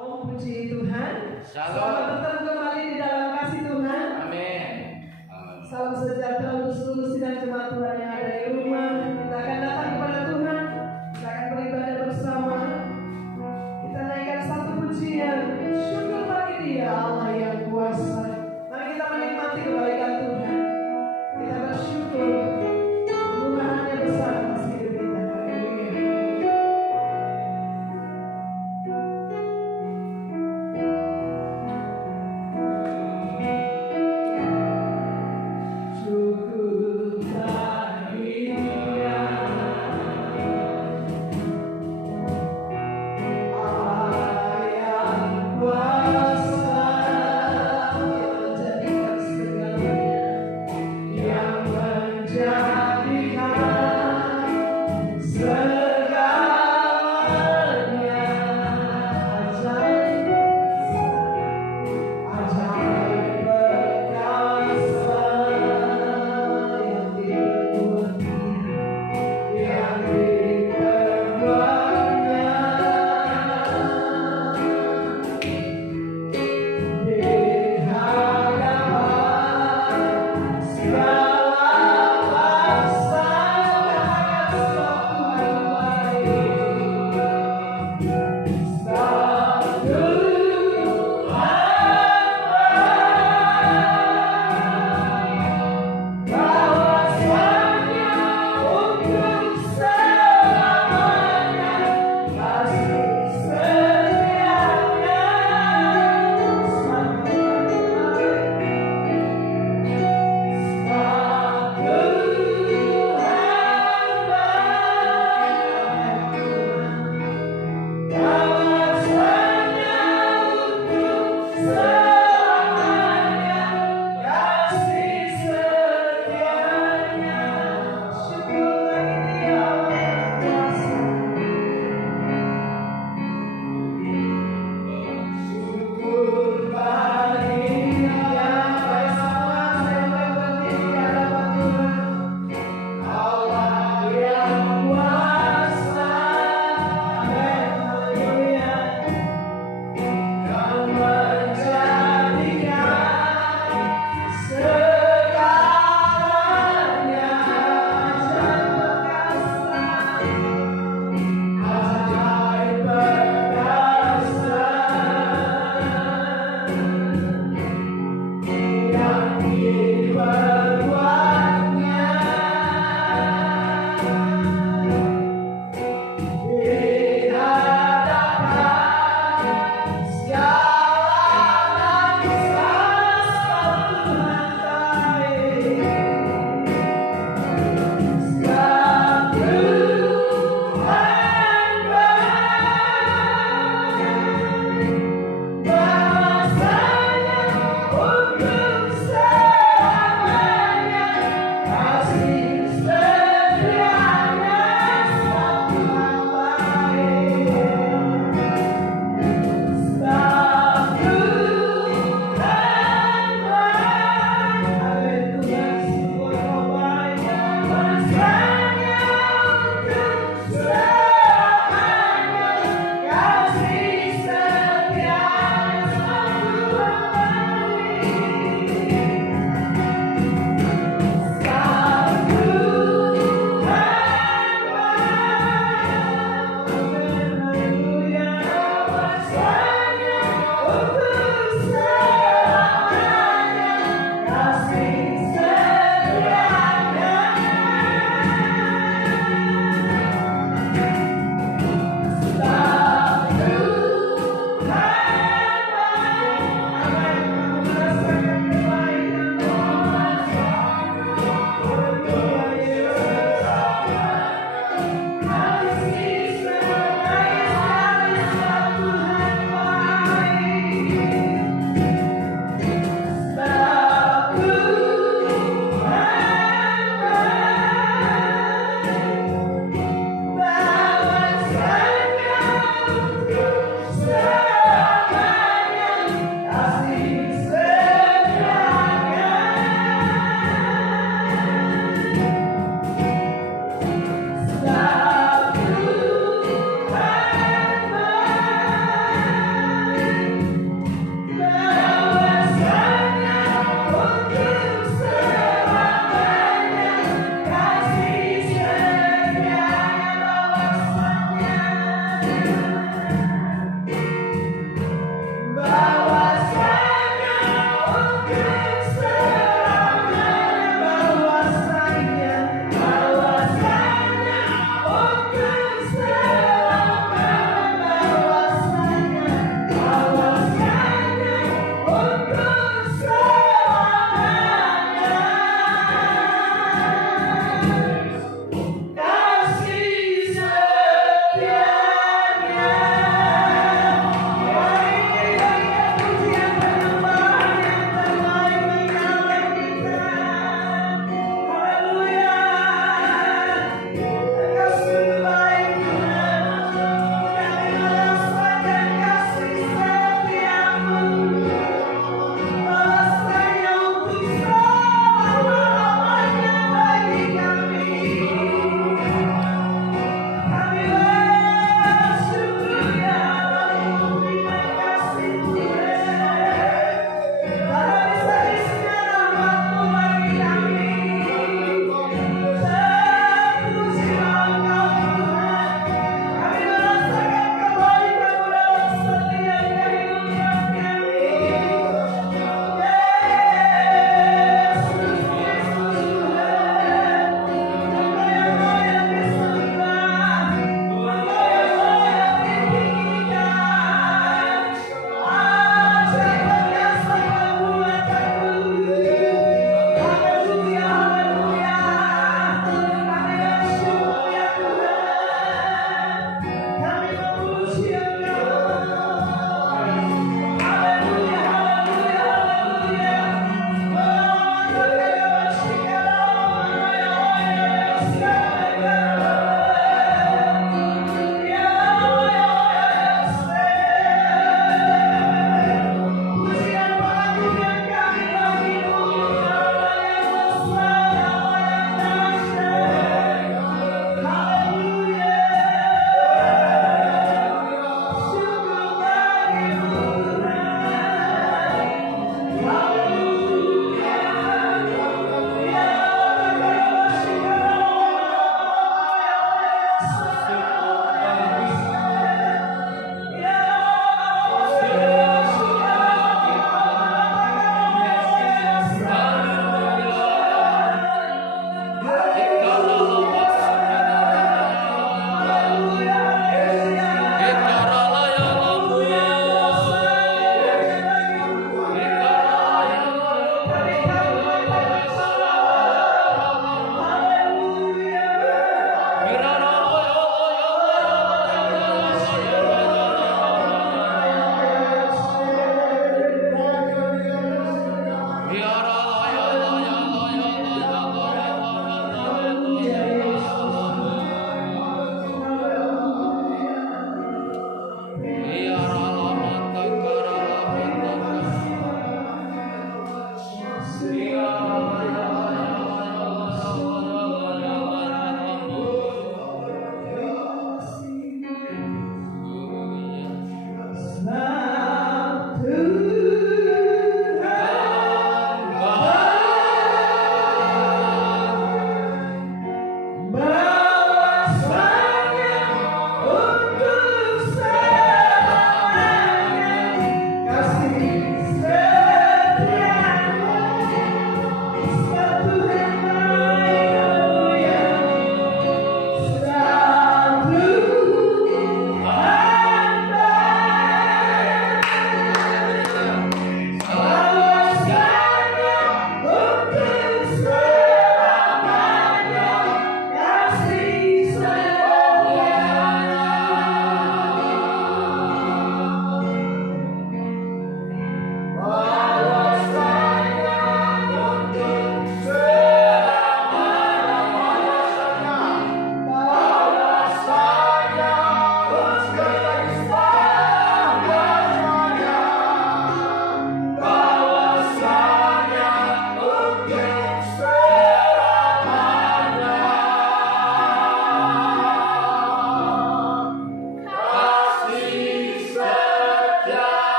Puji Tuhan. Shalom. Selamat bertemu kembali di dalam kasih Tuhan. Amin. Salam sejahtera untuk seluruh sidang jemaat Tuhan yang ada di rumah. Kita akan datang kepada Tuhan. Kita akan beribadah bersama. Kita naikkan satu pujian. Syukur bagi Dia Allah yang kuasa. Mari kita menikmati kebaikan Tuhan. Kita bersyukur. Tuhannya besar atas hidup kita. Haleluya. Syukur bagi Dia.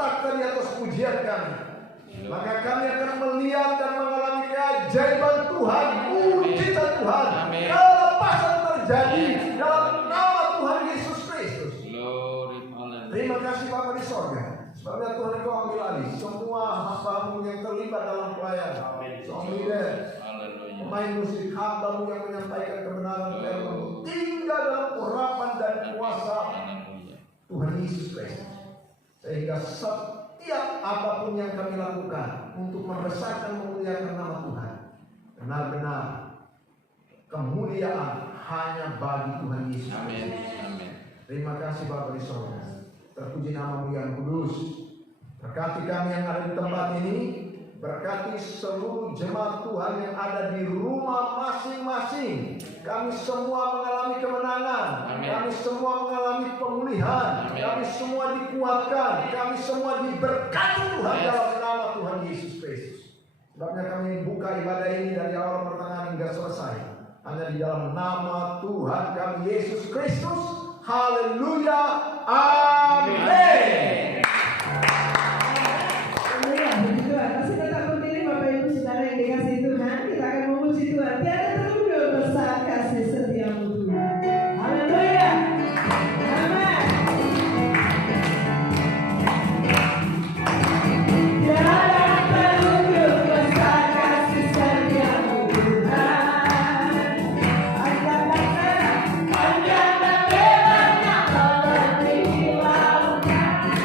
bertakhta di atas pujian kami. Maka kami akan melihat dan mengalami keajaiban Tuhan, mujizat Tuhan, kelepasan terjadi dalam nama Tuhan Yesus Kristus. Terima kasih Bapa di sorga. Sebabnya Tuhan Engkau ambil alih semua hamba-Mu yang terlibat dalam pelayanan. Pemain musik hamba-Mu yang menyampaikan kebenaran firman-Mu, tinggal dalam urapan dan kuasa Tuhan Yesus Kristus. Sehingga setiap apapun yang kami lakukan untuk membesarkan memuliakan nama Tuhan, benar-benar kemuliaan hanya bagi Tuhan Yesus. Amin. Terima kasih Bapa di sorga. Terpuji nama-Mu yang kudus. Berkati kami yang ada di tempat ini. Berkati seluruh jemaat Tuhan yang ada di rumah masing-masing. Kami semua mengalami kemenangan. Amin. Kami semua mengalami pemulihan. Amin. Kami semua dikuatkan. Kami semua diberkati Tuhan Yes. dalam nama Tuhan Yesus Kristus. Sebabnya kami buka ibadah ini dari awal pertengahan hingga selesai hanya di dalam nama Tuhan kami Yesus Kristus. Haleluya. Amin. Masih tetap berdiri Bapak Ibu Saudara yang dikasihi Tuhan. Kita akan memuji Tuhan. Tiada terhingga besar kasih setiamu Tuhan. Haleluya. Amin. Tiada terhingga besar kasih setiamu Tuhan. Panjang dan lebarnya lautan tinggi lautan.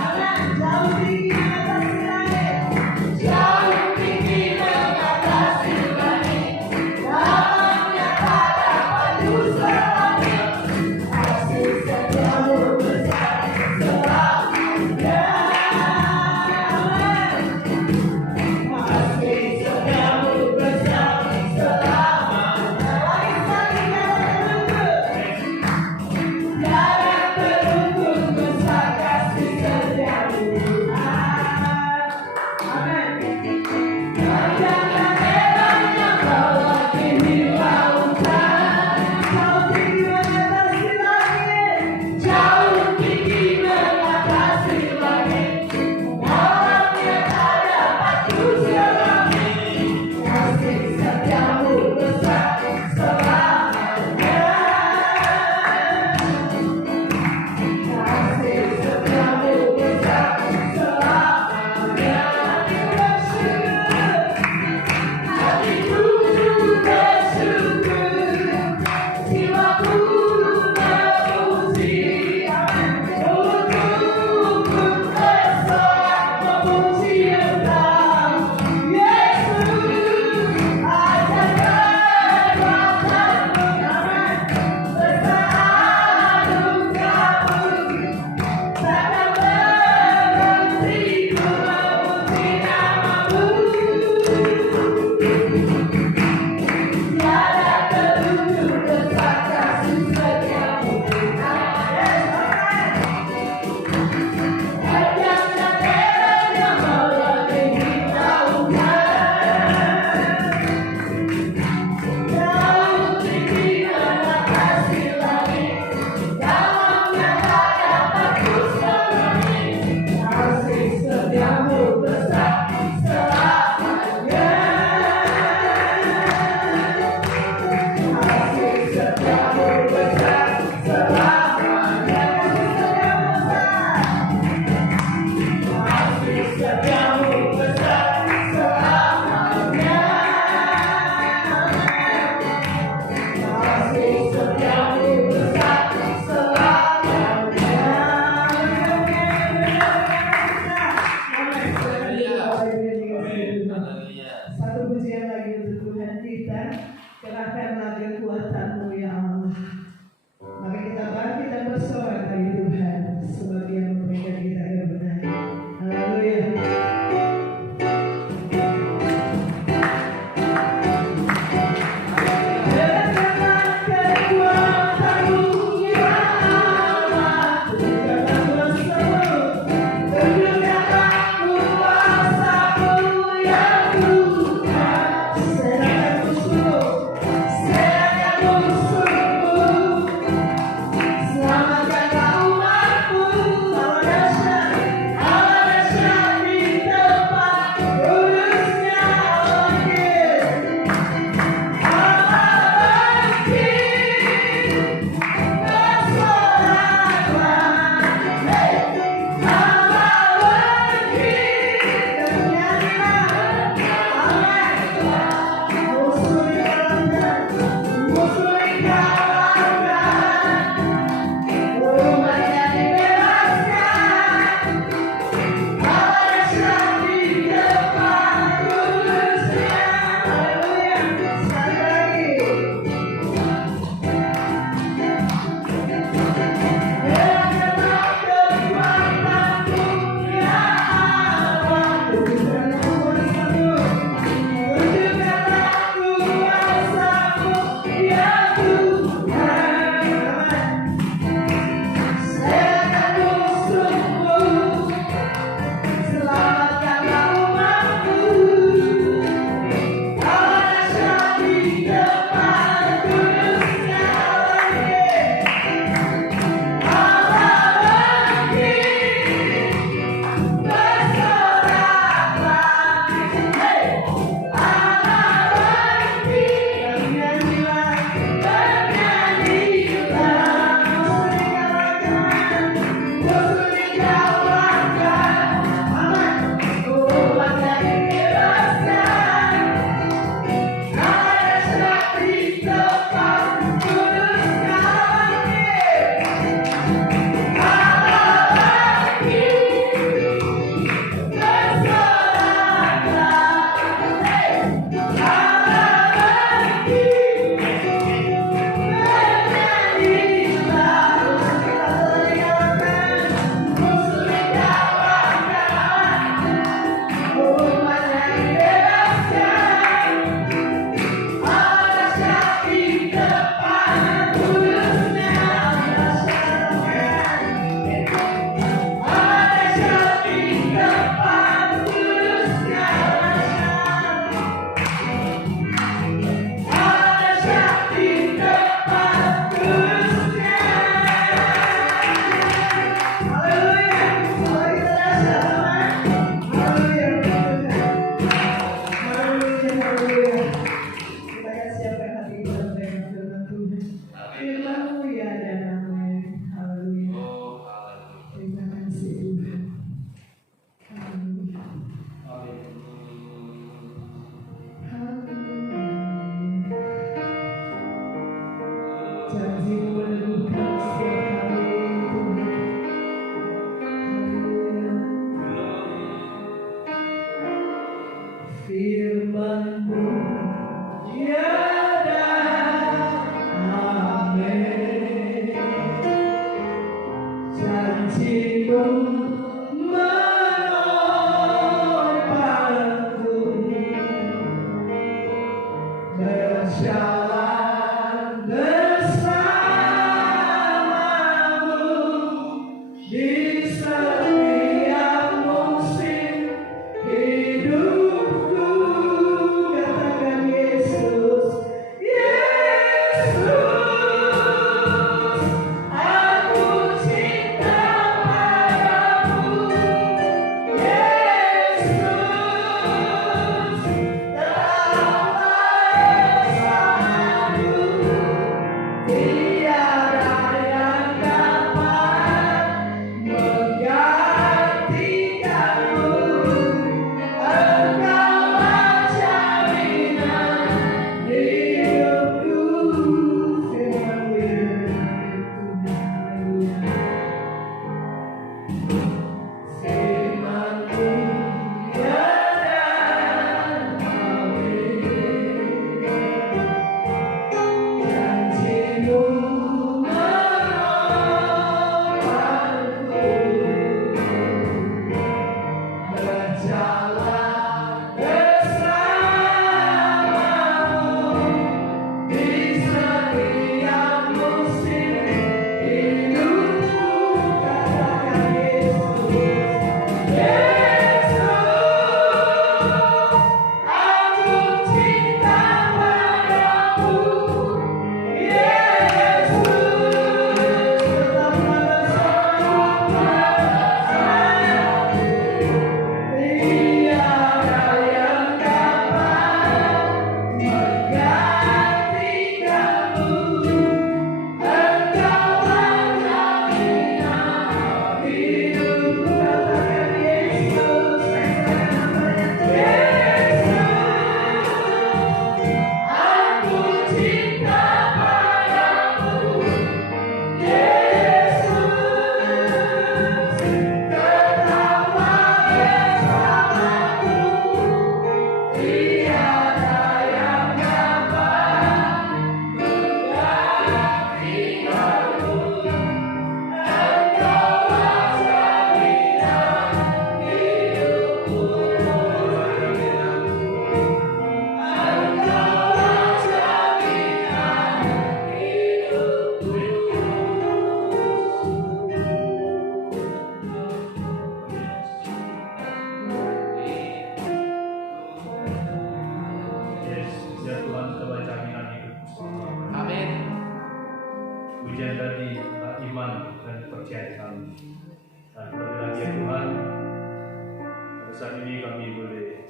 saat ini kami boleh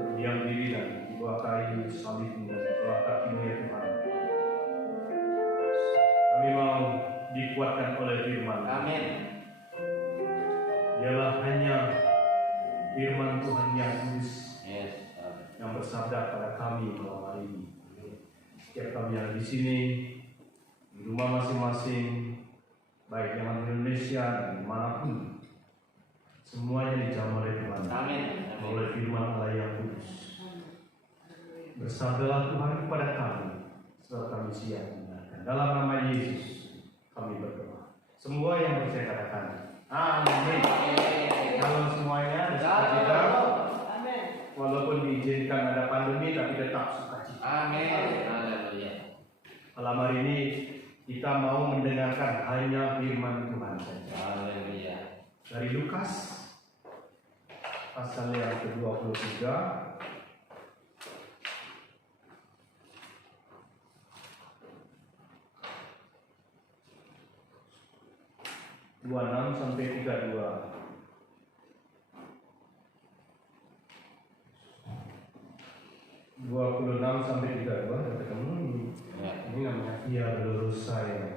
berdiam diri dan di bawah kayu salib dan di bawah kaki-Mu ya Tuhan. Kami mau dikuatkan oleh firman. Amin. Dialah hanya firman Tuhan yang kudus Yes. yang bersabda pada kami malam hari ini. Setiap kami yang di sini, di rumah masing-masing, baik yang di Indonesia dan dimanapun, semuanya dijamah oleh Tuhan. Amin. Oleh firman Allah yang kudus. Bersabdalah Tuhan kepada kami, setelah kami siap mendengarkan. Dalam nama Yesus kami berdoa. Semua yang percaya katakan amin. Kalau semuanya sukacita, walaupun diizinkan ada pandemi tapi tetap sukacita. Amin. Haleluya. Malam hari ini kita mau mendengarkan hanya firman Tuhan saja. Haleluya. Dari Lukas pasal yang ke-23 26 sampai 32. 26 sampai 32 sudah ketemu ini. Ya. Ini namanya Via Dolorosa yang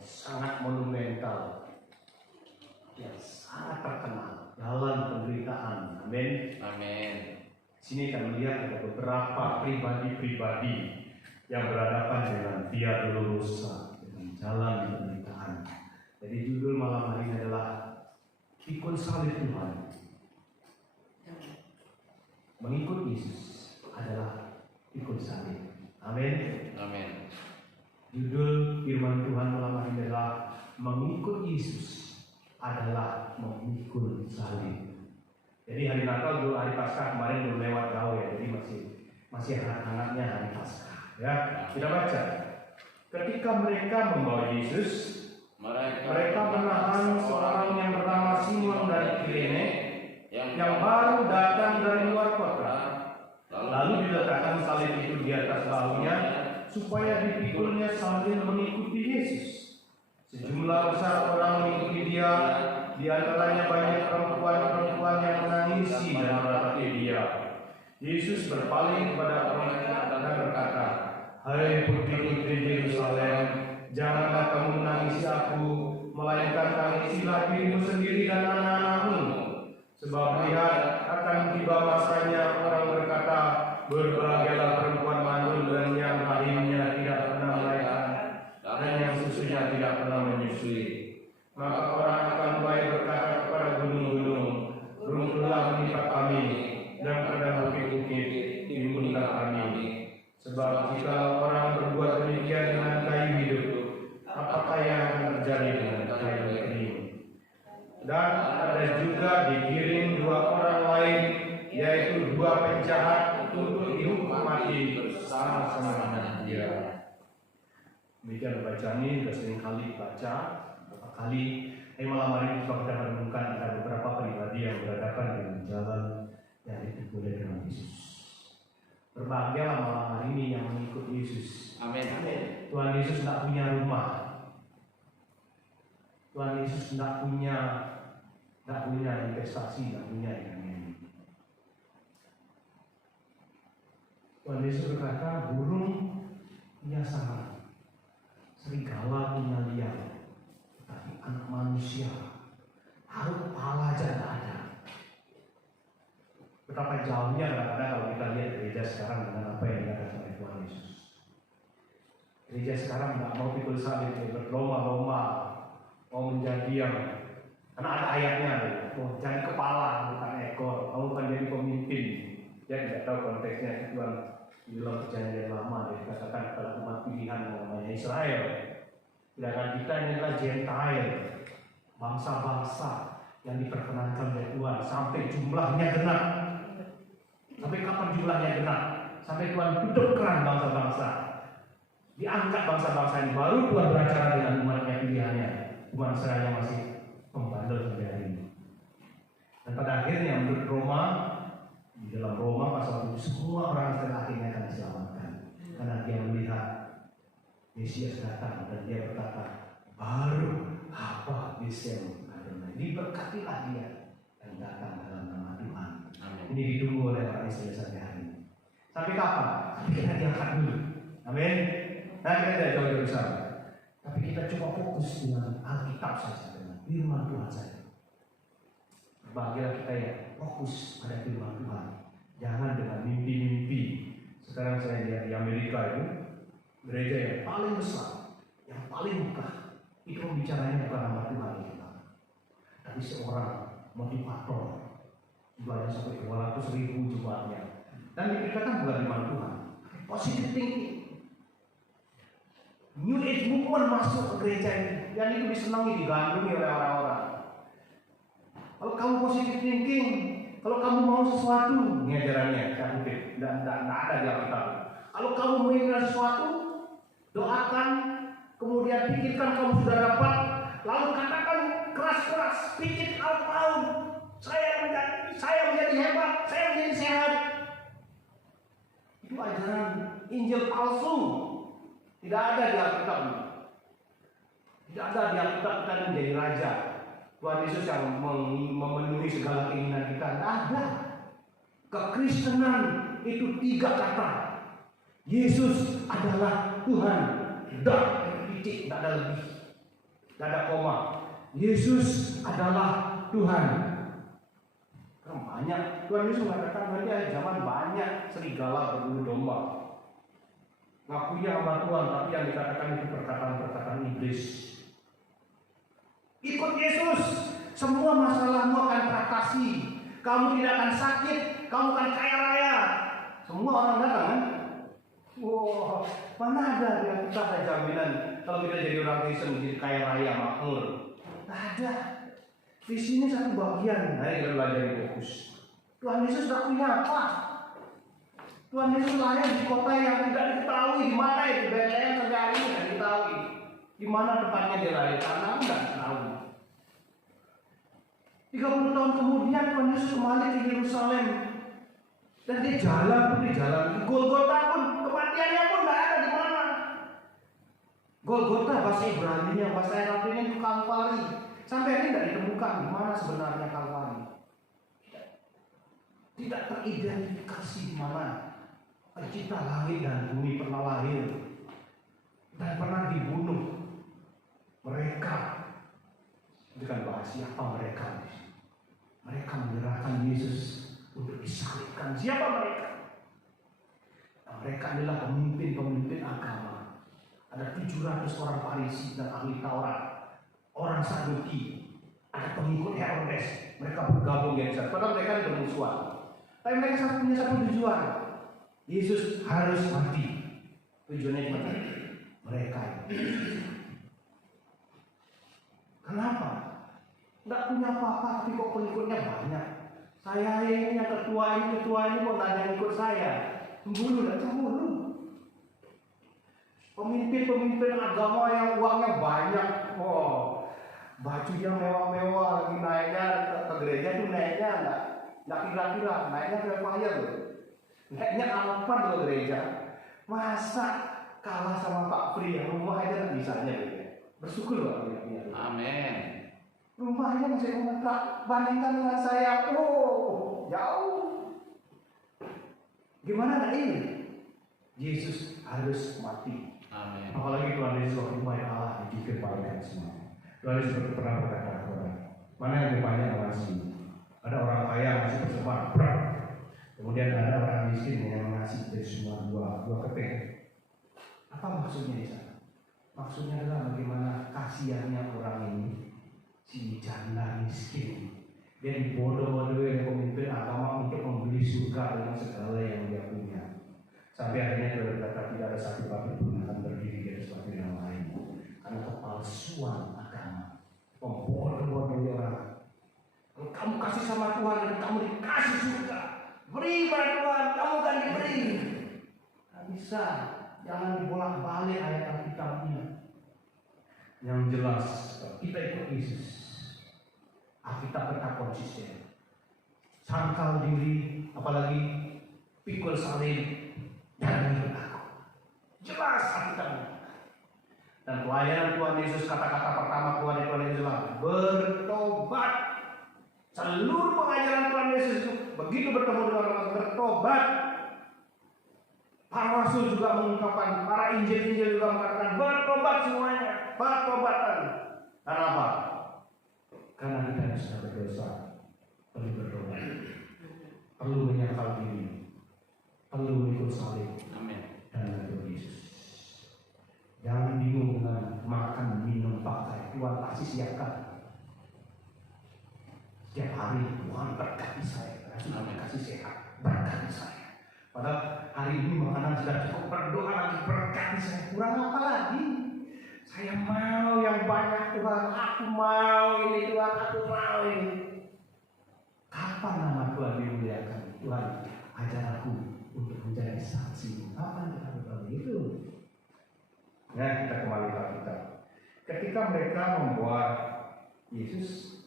sangat monumental, yang sangat terkenal, jalan penderitaan. Amin. Amin. Sini kita melihat ada beberapa pribadi-pribadi yang berhadapan dengan Via Dolorosa, dengan jalan penderitaan. Jadi judul malam hari ini adalah Pikul Salib Tuhan. Mengikut Yesus adalah pikul salib. Amin. Amin. Judul firman Tuhan malam hari ini adalah mengikut Yesus adalah memikul salib. Jadi hari Natal dulu, hari Paskah kemarin belum lewat jauh ya, jadi masih hangat-hangatnya hari Paskah. Ya, kita baca. Ketika mereka membawa Yesus, mereka menahan seorang yang bernama Simon dari Kirene yang baru datang dari luar kota. Lalu diletakkan salib itu di atas bahunya supaya dipikulnya sambil mengikuti Yesus. Sejumlah besar orang mengikuti dia, di antaranya banyak perempuan-perempuan yang menangisi dan meratapi dia. Yesus berpaling kepada mereka dan berkata, "Hai putri-putri Yerusalem, janganlah kamu menangisi aku, melainkan tangisilah dirimu sendiri dan anak-anakmu. Sebab lihat, akan tiba masanya orang berkata, berbahagialah perempuan mandul dan yang rahimnya tidak pernah melahirkan, dan yang susunya tidak pernah menyusui. Maka orang akan mulai berkata kepada gunung-gunung, runtuhlah menimpa kami, dan pada bukit-bukit timbullah kami. Sebab jika orang berbuat demikian dengan kayu hidup, apakah yang akan terjadi dengan kayu kering? Dan ada juga digiring dua orang lain, yaitu dua penjahat untuk dihukum mati bersama-sama dengan dia." Demikian bacaan ini sudah sering kali baca, beberapa kali. Malam hari ini kita menemukan ada beberapa pribadi yang berhadapan dengan jalan yang dipikul oleh Yesus. Berbahagialah malam hari ini yang mengikut Yesus. Amin. Tuhan Yesus tidak punya rumah. Tuhan Yesus tidak punya investasi, tidak punya ini. Tuhan Yesus berkata, burung punya sarang, serigala punya liang, tetapi anak manusia harus kepala aja tidak ada. Betapa jauhnya kadang-kadang kalau kita lihat gereja sekarang dengan apa yang dikatakan oleh Tuhan Yesus. Gereja sekarang tidak mau pikul salib, berlomba-lomba, mau menjadi yang, karena ada ayatnya, jangan kepala bukan ekor, kamu akan jadi pemimpin. Dia tidak tahu konteksnya, Tuhan di dalam perjanjian lama dia katakan kepada umat pilihan namanya Israel. Sedangkan kita ini adalah Gentile, bangsa-bangsa yang diperkenankan oleh Tuhan sampai jumlahnya genap. Sampai kapan jumlahnya genap? Sampai Tuhan hidupkan bangsa-bangsa, diangkat bangsa-bangsa ini, baru Tuhan beracara dengan umatnya pilihannya. Umat Israel yang masih membandel sampai hari ini. Dan pada akhirnya menurut Roma, di dalam Roma pasal 7, semua orang Israel akhirnya akan diselamatkan karena dia melihat Mesias datang dan dia berkata, baru apa Mesias Adonai. diberkatilah dia dan datang dalam nama Tuhan. Amin. Ini ditunggu oleh orang Israel sampai hari ini. Sampai kapan? Sampai kita diangkat dulu. Amin. Nah, kita tidak jauh-jauh bersama. Tapi kita coba fokus dengan Alkitab saja, dengan firman Tuhan saja. Berbahagialah kita ya fokus pada firman Tuhan. Jangan dengan mimpi-mimpi. Sekarang saya lihat di Amerika itu gereja yang paling besar, yang paling megah, itu pembicaranya bukan nama Tuhan kita, tapi seorang motivator jumlahnya sampai 200.000 jumlahnya. Dan dikatakan bukan firman Tuhan, positive thinking. New Age movement masuk ke gereja ini, dan itu disenangi, digandrungi oleh orang-orang. Kalau kamu positive thinking, kalau kamu mau sesuatu, ini ajarannya, saya kutip, tidak ada di Alkitab. Kalau kamu menginginkan sesuatu, doakan, kemudian pikirkan kamu sudah dapat, lalu katakan keras-keras, pikir out-out, saya menjadi hebat, saya menjadi sehat. Itu ajaran Injil palsu. Tidak ada di Alkitab. Tidak ada di Alkitab kita menjadi raja. Tuhan Yesus yang memenuhi segala keinginan kita. Tidak ada. Kekristenan itu 3 kata. Yesus adalah Tuhan. Dah, titik, tidak ada lebih. Tidak ada koma. Yesus adalah Tuhan. Banyak. Tuhan Yesus mengatakan bahwa zaman banyak serigala berbulu domba. Ngakunya hamba Tuhan, tapi yang dikatakan itu perkataan-perkataan iblis. Ikut Yesus, semua masalahmu akan teratasi. Kamu tidak akan sakit, kamu akan kaya raya. Semua orang datang kan? Wow, mana ada yang kita ada jaminan kalau kita jadi orang Kristen menjadi kaya raya makmur? Tidak ada. Di sini satu bagian. Nah, kita belajar di fokus. Tuhan Yesus sudah punya apa? Tuhan Yesus lahir di kota yang tidak diketahui di mana itu. Bethlehem sampai hari ini tidak diketahui. Di mana tempatnya dia lahir? Karena tidak tahu. 30 tahun kemudian Tuhan Yesus kembali ke Yerusalem. Dan dia jalan pun di jalan. Di Golgota pun kematiannya pun tidak ada di mana. Golgota bahasa Ibrani-nya, bahasa Arabnya itu Kalvari. Sampai hari ini tidak ditemukan di mana sebenarnya Kalvari. Tidak teridentifikasi di mana. Pencipta langit dan bumi pernah lahir dan pernah dibunuh. Mereka, bukan bahas siapa mereka. Mereka menyerahkan Yesus untuk disalibkan. Siapa mereka? Nah, mereka adalah pemimpin-pemimpin agama. Ada 700 orang Farisi dan ahli Taurat, orang Saduki, ada pengikut Herodes. Mereka bergabung di sana. Padahal mereka bermusuhan. Tapi mereka punya satu tujuan. Yesus harus mati. Tujuannya cuma mereka. Kenapa? Tidak punya apa-apa, tapi kok pengikutnya banyak. Saya ini yang ketua ini kok tidak ada yang ikut saya. Cemburu, tidak cemburu. Pemimpin-pemimpin agama yang uangnya banyak, bajunya mewah-mewah, lagi naiknya ke gereja itu naiknya tidak kira-kira, naiknya ke fire loh. Naiknya Alphard loh gereja. Masa kalah sama Pak Pri yang rumah aja kan bisa aja gitu. Bersyukur loh punya. Amin. Rumahnya masih ngontrak, bandingkan dengan saya, jauh. Gimana ini? Yesus harus mati. Amin. Apalagi Tuhan Yesus waktu main Allah dikepalkan semua. Tuhan Yesus pernah berkata kepada mana yang lebih banyak mengasihi? Ada orang kaya masih bersebar, kemudian ada orang miskin yang mengasihi dari semua dua keping. Apa maksudnya di sana? Maksudnya adalah bagaimana kasihannya orang ini, si janda miskin. Dia dibodoh-bodohi oleh pemimpin agama untuk membeli surga dengan segala yang dia punya. Sampai akhirnya dia berkata tidak ada satu batu pun akan berdiri di atas batu yang lain. Karena kepalsuan agama, membodoh-bodohi orang. Kalau kamu kasih sama Tuhan dan kamu dikasih surga, beri pada Tuhan, kamu akan diberi. Tidak bisa, jangan dibolak-balik ayat Alkitabnya. Yang jelas, kita ikut Yesus. Alkitab tetap konsisten. Sangkal diri, apalagi pikul salib, dan ikut aku. Jelas Alkitabnya. Dan pelayanan Tuhan Yesus, kata-kata pertama Tuhan Yesus adalah bertobat. Seluruh pengajaran Tuhan Yesus itu begitu bertemu dengan orang bertobat. Para rasul juga mengungkapkan, para injil-injil juga mengatakan bertobat semuanya, bertobatan. Kenapa? Karena kita yang sudah berdosa perlu bertobat, perlu menyangkal diri, perlu mengikut salib dan mengikut Yesus. Jangan bingung dengan makan, minum, pakai. Tuhan kasih siapkan. Setiap hari Tuhan berkati saya, karena sudah kasih sehat, berkati saya. Padahal hari ini makanan sudah cukup, berdoa lagi berkati saya, kurang apa lagi? Saya mau yang banyak Tuhan, aku mau ini Tuhan, aku mau ini. Kapan nama Tuhan dimuliakan? Tuhan, ajar aku untuk menjadi saksi. Kapan kita berdoa itu? Nah, kita kembali ke kita. Ketika mereka membuat Yesus,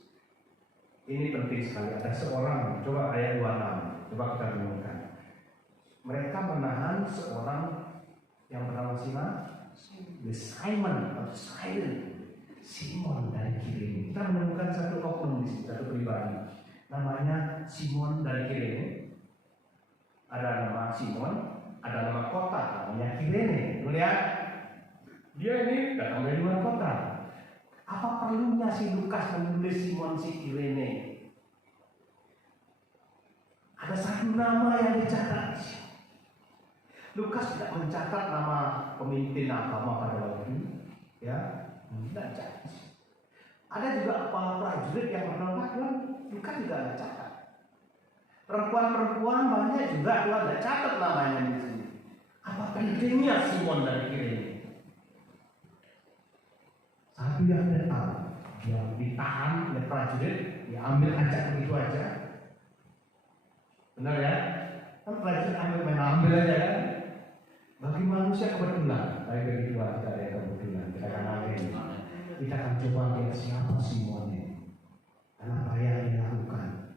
ini penting sekali. Ada seorang, coba ayat 26, coba kita renungkan. Mereka menahan seorang yang bernama Simon atau Simon dari Kirene. Kita menemukan satu oknum di sini, satu pribadi. Namanya Simon dari Kirene. Ada nama Simon, ada nama kota namanya Kirene. Lihat, dia ini datang dari luar kota. Apa perlunya si Lukas menulis Simon si Kirene? Ada satu nama yang dicatat. Lukas tidak mencatat nama pemimpin agama pada waktu itu, ya, tidak catat. Ada juga para prajurit yang bernama Tuhan, Lukas juga tidak catat. Perempuan-perempuan banyak juga Tuhan tidak catat namanya di sini. Apa pentingnya Simon dari Kirene? Satu yang datang, dia ditahan oleh prajurit, diambil acak begitu aja. Benar ya? Kan prajurit ambil aja kan? Bagi manusia kebetulan, baik bagi Tuhan tidak ada yang kebetulan. Kita akan ambil, kita akan coba lihat siapa Simon ini, dan apa yang dia lakukan,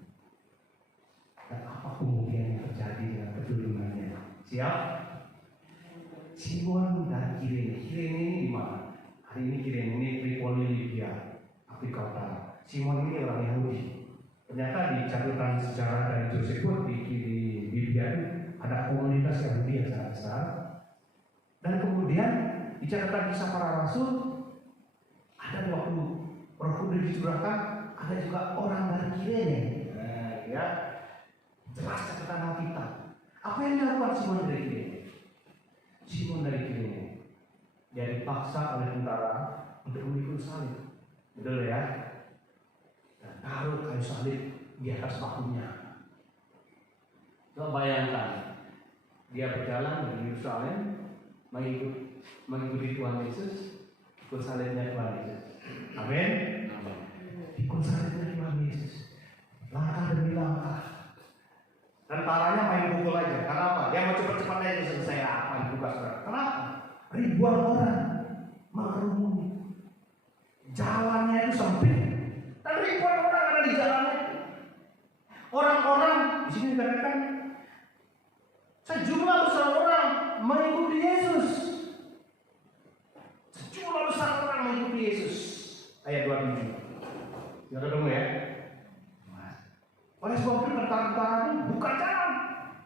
dan apa kemudian yang terjadi dengan keturunan-Nya. Siap? Simon dan Kirene. Kirene ini di mana? Hari ini Kirene ini Tripoli, Libya, Afrika Utara. Simon ini orang Yahudi. Ternyata di catatan sejarah dari Josephus di Libya ada komunitas Yahudi yang sangat besar. Dan kemudian di catatan kisah para rasul ada waktu Roh Kudus dicurahkan, ada juga orang dari Kirene. Nah, ya, jelas catatan Alkitab. Apa yang dilakukan Simon dari Kirene? Simon dari Kirene, dia dipaksa oleh tentara untuk memikul salib, betul ya? Dan taruh kayu salib di atas bahunya. Coba bayangkan, dia berjalan dari Yerusalem, mengikuti Tuhan Yesus, ikut salibnya Tuhan Yesus. Amin. Ikut salibnya Tuhan Yesus, langkah demi langkah. Tentaranya main pukul aja. Kenapa? Dia mau cepat-cepat aja selesai apa yang tugas berat. Kenapa? Ribuan orang mengerumuni. Jalannya itu sempit, dan ribuan orang ada di jalannya. Orang-orang di sini dikatakan sejumlah besar orang mengikuti Yesus. Sejumlah besar orang mengikuti Yesus. Ayat 27. Sudah ketemu ya? Oleh sebab itu tentara-tentara itu buka jalan,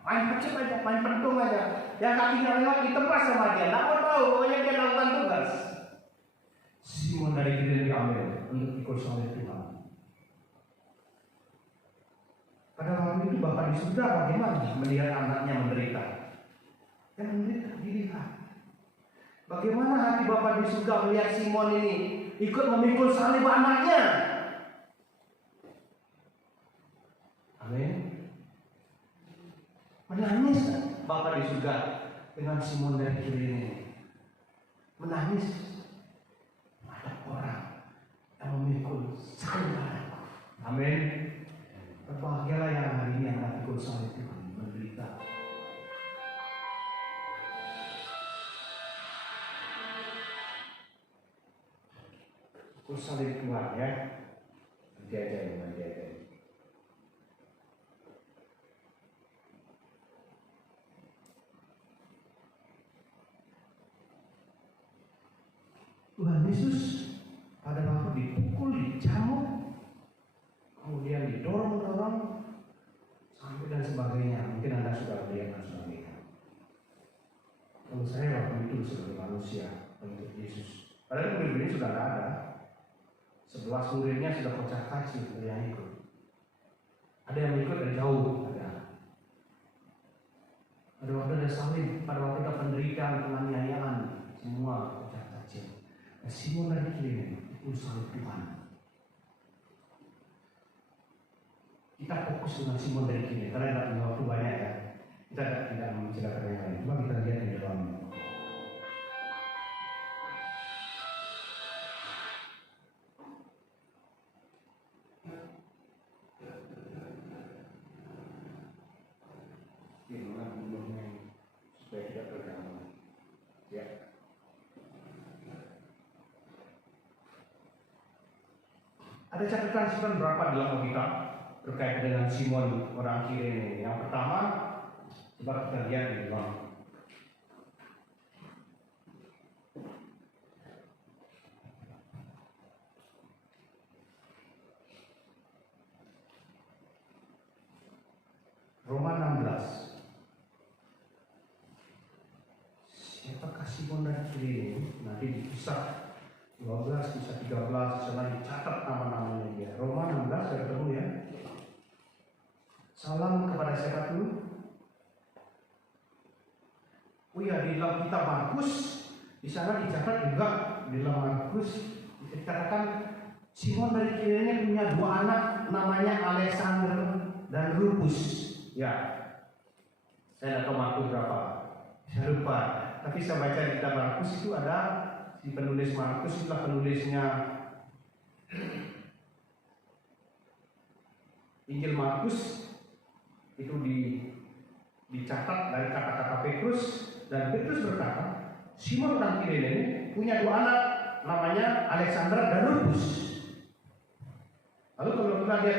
main kecil aja, main pentung aja. Yang kakinya lewat ditebas sama dia. Nggak mau tahu, pokoknya dia lakukan tugas. Simon dari Kirene diambil untuk ikut salib Tuhan. Pada waktu itu Bapak di surga bagaimana melihat anaknya menderita? Yang menderita dilihat. Bagaimana hati Bapak di surga melihat Simon ini ikut memikul salib anaknya? Amin. Menangis Bapak di surga dengan Simon dari Kirene. Menangis. Ada orang yang memikul salib anakku. Amin. Berbahagialah yang hari ini yang memikul salib Tuhan menderita. Pikul salib Tuhan ya. Nanti aja. Tuhan Yesus pada waktu dipukul, dicambuk, kemudian didorong sudah tidak ada. 11 muridnya sudah pecah kacir dari yang ikut. Ada yang ikut dari jauh, ada waktu ada salib, pada waktu ada penderitaan, penganiayaan, semua pecah kacir. Simon dari kiri itu salib Tuhan. Kita fokus dengan Simon dari kiri, karena tidak punya waktu banyak ya. Kita tidak membicarakan yang lain. Cuma kita lihat di dalam. Supaya tidak terganggu. Ya. Ada catatan berapa dalam Alkitab terkait dengan Simon orang Kirene? Yang pertama, coba kita lihat di dalam Roma 16. Siapakah Simon dari Kirene? Nanti dipisah 12, bisa 13, sana dicatat nama-namanya dia. Roma 16, saya ketemu ya. Salam kepada siapa dulu? Oh ya, di dalam kitab Markus, di sana dicatat juga di dalam Markus dikatakan Simon dari Kirene punya 2 anak, namanya Alexander dan Rufus. Ya, saya tidak tahu Markus berapa, saya lupa. Tapi saya baca di kitab Markus itu ada si penulis Markus, itulah penulisnya Injil Markus. Itu dicatat dari kata-kata Petrus, dan Petrus berkata Simon orang Kirene punya 2 anak, namanya Alexander dan Rufus. Lalu kalau kita lihat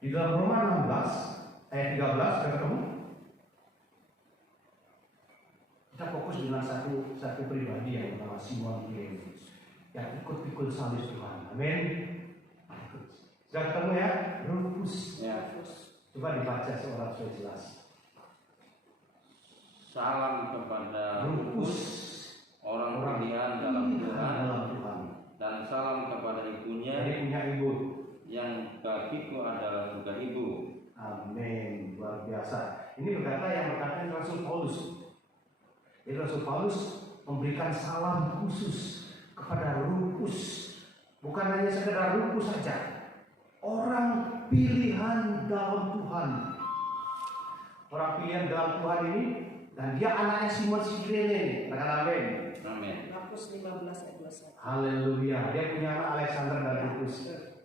di dalam Roma 16 ayat 13 kita ketemu, kita fokus dengan satu pribadi yang bernama Simon Kirene yang ikut pikul salib Tuhan. Amin. Sudah ketemu ya? Rufus. Ya. Coba dibaca seorang supaya jelas. Salam kepada Rufus, orang pilihan dalam Tuhan, Tuhan. dan salam kepada ibunya Jadi punya ibu. yang bagiku adalah juga ibu. Amin. Luar biasa. Ini berkata yang berkata Rasul Paulus. Jadi Rasul Paulus memberikan salam khusus kepada Rufus. Bukan hanya sekedar Rufus saja. Orang pilihan dalam Tuhan. Orang pilihan dalam Tuhan ini, dan dia anaknya Simon si Kirene. Katakan amin. Amin. Markus 15 ayat 21. Haleluya. Dia punya anak Alexander dan Rufus.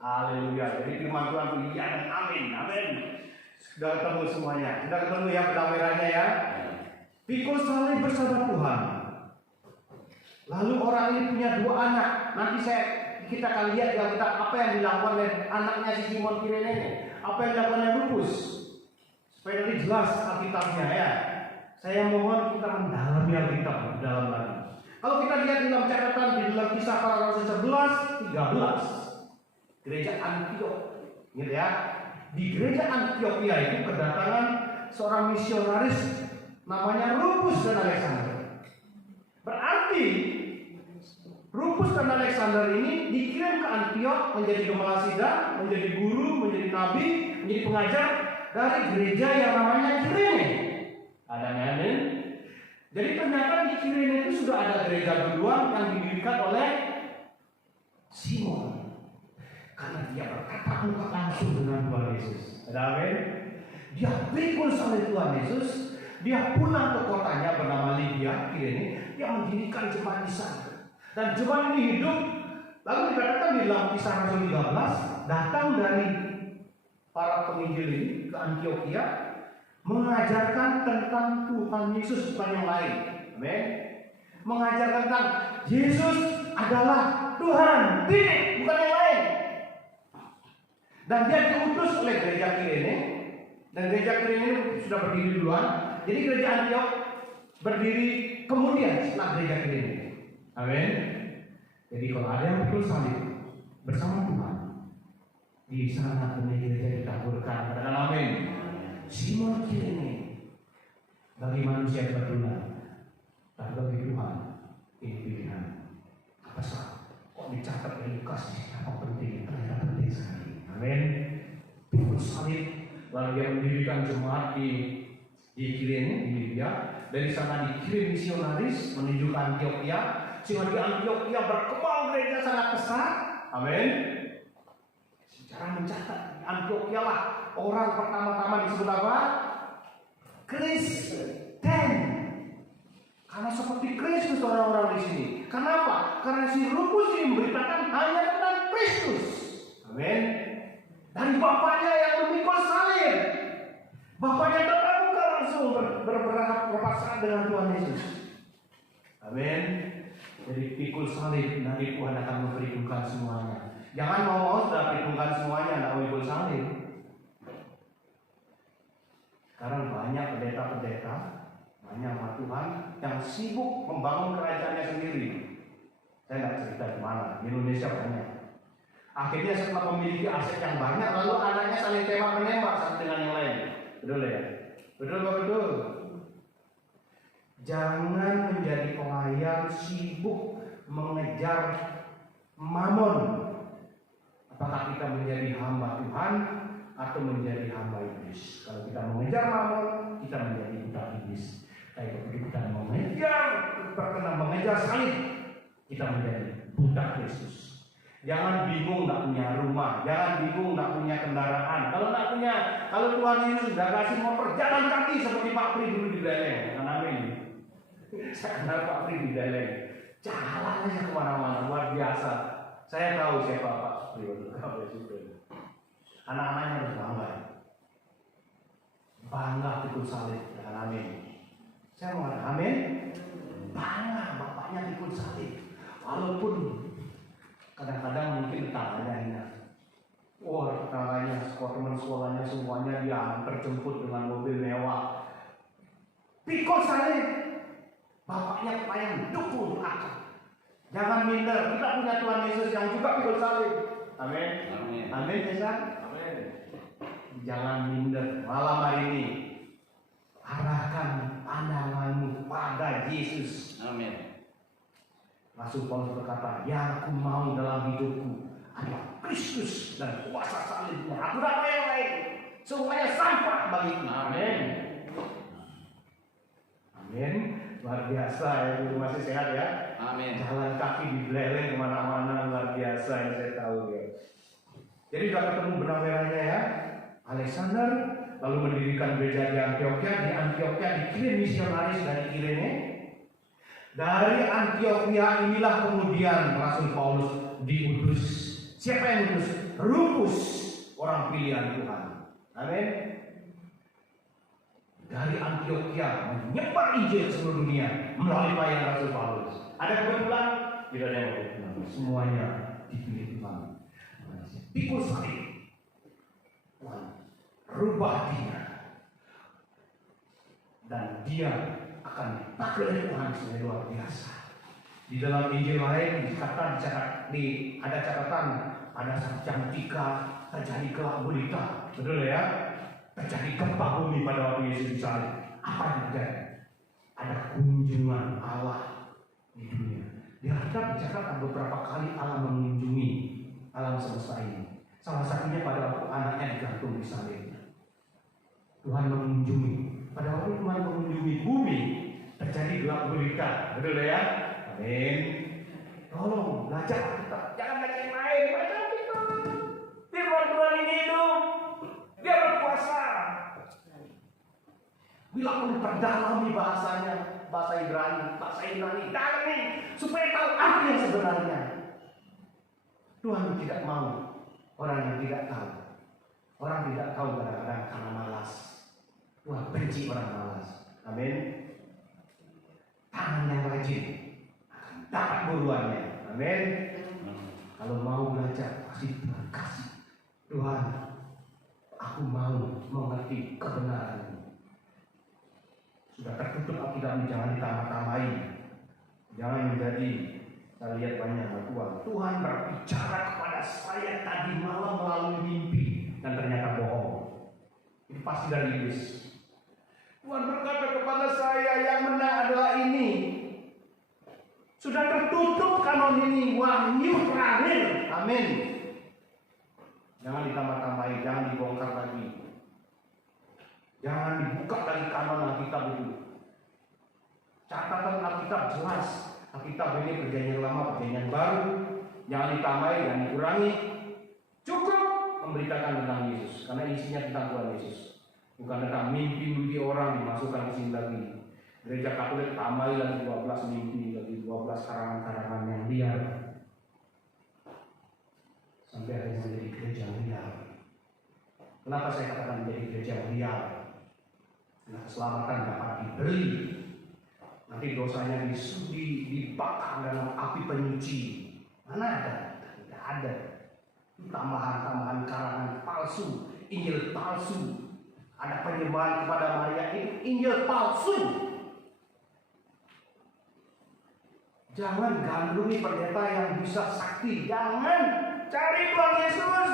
Haleluya. Jadi firman Tuhan itu iya dan amin. Amin. Sudah ketemu semuanya. Sudah ketemu ya pendamaiannya ya. Pikul salib bersama Tuhan. Lalu orang ini punya 2 anak. Nanti kita akan lihat ya, apa yang dilakukan oleh anaknya si Simon Kirene, apa yang dilakukan oleh Rufus, supaya nanti jelas Alkitabnya ya. Saya mohon kita mendalami Alkitab dalam lagi. Kalau kita lihat di dalam catatan di dalam Kisah Para Rasul 11:13, gereja Antiok, gitu ya. Di gereja Antioquia itu kedatangan seorang misionaris namanya Rufus dan Alexander. Berarti Rufus dan Alexander ini dikirim ke Antiok menjadi gembala sidang, menjadi guru, menjadi nabi, menjadi pengajar dari gereja yang namanya Kirene. Ada amin. Jadi ternyata di Kirene itu sudah ada gereja kedua yang didirikan oleh Simon. Karena dia berkata muka langsung dengan Tuhan Yesus. Ada amin. Dia pikul salib Tuhan Yesus. Dia pulang ke kotanya bernama Lydia, Kirene. Dia mendirikan jemaat di sana. Dan jemaat ini hidup. Lalu dikatakan di dalam Kisah Rasul 13, datang dari para penginjil ini ke Antioquia mengajarkan tentang Tuhan Yesus, bukan yang lain. Amin. Mengajarkan tentang Yesus adalah Tuhan, titik, bukan yang lain. Dan dia diutus oleh gereja Kirene, dan gereja Kirene sudah berdiri duluan. Jadi gereja Antiok berdiri kemudian setelah gereja Kirene. Amin. Jadi kalau ada yang pikul salib bersama Tuhan, di sana benih gereja ditaburkan. Katakan amin. Simon Kirene bagi manusia kebetulan, tapi bagi Tuhan ini pilihan. dicatat edukasi apa penting, ternyata penting sekali. Amin. Pikul salib, lalu dia mendirikan jemaat di Kirene, di Libya. Dari sana dikirim misionaris menuju ke Antioquia, sehingga di Antioquia berkembang gereja sangat besar. Amin. Secara mencatat di Antioquia lah orang pertama-tama disebut apa? Kristen. Karena seperti Kristus orang-orang di sini. Kenapa? Karena si Rufus ini memberitakan hanya tentang Kristus. Amin. Dari bapaknya yang memikul salib, bapaknya tetap buka langsung berpasangan dengan Tuhan Yesus. Amin. Jadi pikul salib, nanti Tuhan akan memperhitungkan semuanya. Jangan mau sudah perhitungkan semuanya, tidak mau pikul salib. Sekarang banyak pendeta-pendeta, banyak hamba Tuhan yang sibuk membangun kerajaannya sendiri. Saya tidak cerita di mana, di Indonesia banyak. Akhirnya setelah memiliki aset yang banyak, lalu anaknya saling tembak-menembak satu dengan yang lain. Betul ya? Betul apa betul? Jangan menjadi pelayan sibuk mengejar mamon. Apakah kita menjadi hamba Tuhan atau menjadi hamba iblis? Kalau kita mengejar mamon, kita menjadi budak iblis. Kalau kita mengejar salib, kita menjadi budak Kristus. Jangan bingung nggak punya rumah, jangan bingung nggak punya kendaraan. Kalau Tuhan Yesus sudah kasih motor, jalan kaki seperti Pak Pri dulu di Beleng. Amin. Saya kenal Pak Pri di Beleng. Jalan aja kemana-mana, luar biasa. Saya tahu siapa Pak Pri itu. Anak-anaknya harus bangga pikul salib dengan amin. Saya mau amin. Bangga bapaknya pikul salib, walaupun kadang-kadang mungkin tetangganya, tetangganya, teman sekolahnya semuanya dia terjemput dengan mobil mewah. Pikul salib, bapaknya pelayan dukung akal. Jangan minder, kita punya Tuhan Yesus yang juga pikul salib. Amin. Amin. Amin, Yesus. Amin. Jangan minder. Malam hari ini arahkan pandanganmu pada Yesus. Amin. Rasul Paulus berkata, yang aku mau dalam hidupku adalah Kristus dan kuasa salibnya. Aku tidak mau yang lain. Semuanya sampah bagiku. Amin. Amin. Luar biasa ya, itu masih sehat ya. Amin. Jalan kaki di Beleng kemana-mana, luar biasa yang saya tahu ya. Jadi sudah ketemu benang merahnya ya. Alexander lalu mendirikan gereja di Antioquia. Di Antioquia dikirim misionaris dari Kirene. Dari Antioquia inilah kemudian Rasul Paulus diutus. Siapa yang diutus? Rufus, orang pilihan Tuhan. Amin. Dari Antioquia menyebar Injil ke seluruh dunia melalui pelayanan Rasul Paulus. Ada kebetulan? Tidak ada yang kebetulan. Semuanya dipilih Tuhan. Pikul salib. Tuhan rubah dia. Dan dia akan dipakai oleh Tuhan sebagai luar biasa. Di dalam Injil lain ada catatan ada saat jika terjadi gelap gulita, betul ya? Terjadi gempa bumi pada waktu Yesus disalib. Apa yang terjadi? Ada kunjungan Allah di dunia. Di Alkitab dicatat beberapa kali Allah mengunjungi alam semesta ini. Salah satunya pada waktu anaknya digantung di salib. Tuhan mengunjungi. Pada waktu Tuhan mengunjungi bumi, terjadi gelap gulita, betul ya? Amin. Tolong belajar kita, jangan baca yang lain, baca kita. Firman Tuhan ini hidup, dia berkuasa. Bila perlu perdalami bahasanya, bahasa Ibrani, dalami supaya tahu apa yang sebenarnya. Tuhan tidak mau orang yang tidak tahu. Orang tidak tahu kadang-kadang karena malas. Tuhan benci orang malas. Amin. Tangan yang rajin akan dapat buruannya. Amin. Kalau mau belajar pasti Tuhan kasih. Tuhan, aku mau mengerti kebenaran. Sudah tertutup Alkitab, jangan ditambah-tambahin. Jangan menjadi, saya lihat banyak Tuhan. Tuhan berbicara kepada saya tadi malam melalui mimpi dan ternyata bohong. Ini pasti dari iblis. Tuhan berkata kepada saya, yang menang adalah ini. Sudah tertutup kanon ini, wahyu terakhir. Amin. Jangan ditambah-tambahin, jangan dibongkar lagi. Jangan dibuka lagi kanon Alkitab itu. Catatan Alkitab jelas. Alkitab ini perjanjian lama, perjanjian baru. Jangan ditambahin, jangan dikurangi. Cukup memberitakan tentang Yesus, karena isinya tentang Tuhan Yesus. Bukan tentang mimpi-mimpi orang dimasukkan ke sini lagi. Gereja Katolik tambahin lagi 12 mimpi, lagi 12 karangan-karangan yang liar. Sampai akhirnya menjadi gereja liar. Kenapa saya katakan menjadi gereja liar? Karena keselamatan dapat dibeli. Nanti dosanya dibakar dalam api penyuci. Mana ada? Tidak ada. Tambahan-tambahan karangan palsu, Injil palsu. Ada penyembahan kepada Maria, itu Injil palsu. Jangan gandrungi pendeta yang bisa sakti. Jangan cari Tuhan Yesus.